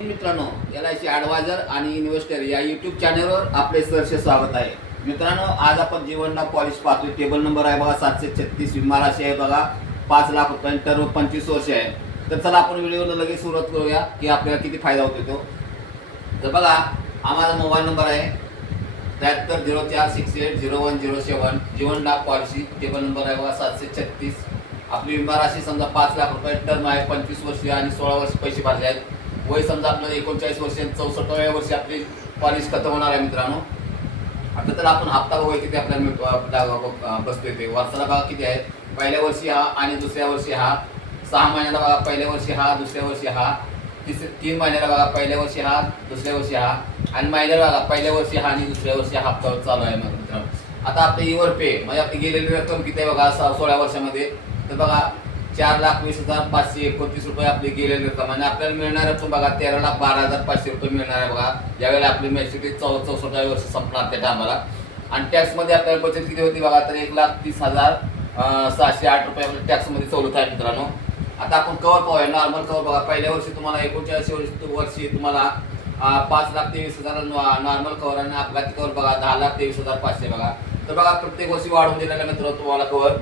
मित्रांनो, LIC adviser आणि investor या यूट्यूब चॅनलवर आपले सहर्ष स्वागत आहे. मित्रांनो, आज आपण जीवन लाभ पॉलिश पाहतोय. टेबल नंबर आहे बघा 736. विमा राशी आहे बघा 5 लाख रुपये. टर्म 25 वर्ष आहे. तर चला आपण व्हिडिओला लगेच सुरुवात करूया की आपल्याला किती फायदा होतो तो. तर बघा, हा माझा मोबाईल नंबर आहे 7304680107. जीवन लाभ पॉलिसी टेबल नंबर आहे बघा 736. आपली विमा राशी समजा 5 लाख रुपये. टर्म आहे 25 वर्ष आणि 16 वर्ष पैसे भरले आहेत. वय समजा आपलं 39 वर्ष 64व्या वर्षी आपली पॉलिसी खतम होणार आहे. मित्रांनो, आता तर आपण हप्ता वय किती आपल्याला बसतोय ते वर्षाला बघा किती आहे. पहिल्या वर्षी हा आणि दुसऱ्या वर्षी हा. 6 महिन्याला बघा पहिल्या वर्षी हा, दुसऱ्या वर्षी हा. 3 महिन्याला बघा पहिल्या वर्षी हा, दुसऱ्या वर्षी हा. आणि महिन्याला बघा पहिल्या वर्षी हा आणि दुसऱ्या वर्षी हा हप्ता चालू आहे. मित्रांनो, आता आपले इवर पे म्हणजे आपली गेलेली रक्कम किती आहे बघा 16 वर्षामध्ये. तर बघा 4,20,529 रुपये आपली गेलेली रक्कम आणि आपल्याला मिळणार रक्कम बघा 13,12,500 रुपये मिळणार आहे बघा. ज्यावेळेला आपली मॅच्युरिटी 64व्या वर्षी संपणार त्या टायमाला. आणि टॅक्समध्ये आपल्याला बचत किती होती बघा तर 1,30,608 रुपये आपल्या टॅक्समध्ये सवलत आहे. मित्रांनो, आता आपण कवर पाहूया. नॉर्मल कवर बघा पहिल्या वर्षी तुम्हाला 39 वर्षी तुम्हाला 5,23,000 नॉर्मल कवर आणि अपघाती कवर बघा 10,23,500 बघा. तर बघा प्रत्येक वर्षी वाढवून दिलेल्या मित्रांनो तुम्हाला कवर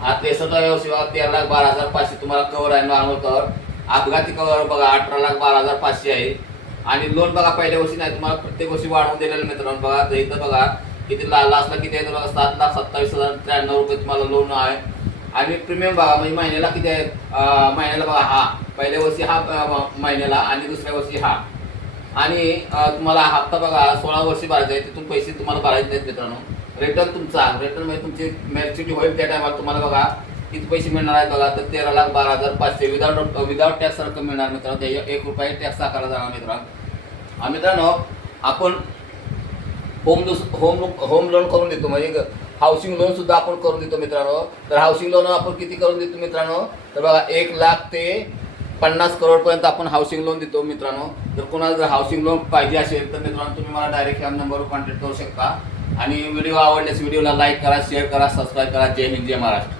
हा 63व्या वर्षी बघा 13,12,500 तुम्हाला कवर आहे. नॉर्मल कवर अपघाती कवर बघा 18,12,500 आहे. आणि लोन बघा पहिल्या वर्षी नाही तुम्हाला प्रत्येक वर्षी वाढवून दिलेलं मित्रांनो बघा. तर इथं बघा किती लास्टला किती आहे बघा 7,27,093 रुपये तुम्हाला लोन आहे. आणि प्रीमियम बघा म्हणजे महिन्याला किती आहे महिन्याला बघा हा पहिल्या वर्षी हा महिन्याला आणि दुसऱ्या वर्षी हा. आणि तुम्हाला हप्ता बघा 16 वर्षी भरायचा आहे. तिथून पैसे तुम्हाला भरायचे नाहीत मित्रांनो. रिटर्न म्हणजे तुमची मॅच्युरिटी होईल त्या टायमाला तुम्हाला बघा किती पैसे मिळणार आहेत बघा तर 13,12,500 विदाउट टॅक्स रक्कम मिळणार मित्रांनो. 1 रुपये टॅक्स आकारला जाणार मित्रांनो. मित्रांनो, आपण होम लोन करून देतो म्हणजे हाऊसिंग लोन सुद्धा आपण करून देतो मित्रांनो. तर हाऊसिंग लोन आपण किती करून देतो मित्रांनो तर बघा 1 लाख ते 50 करोडपर्यंत आपण हाऊसिंग लोन देतो मित्रांनो. जर कोणाला जर हाऊसिंग लोन पाहिजे असेल तर मित्रांनो तुम्ही मला डायरेक्ट ह्या नंबरवर कॉन्टॅक्ट करू शकता. आणि व्हिडिओ आवडल्यास व्हिडिओला लाईक करा, शेअर करा, सबस्क्राईब करा. जय हिंद, जय महाराष्ट्र.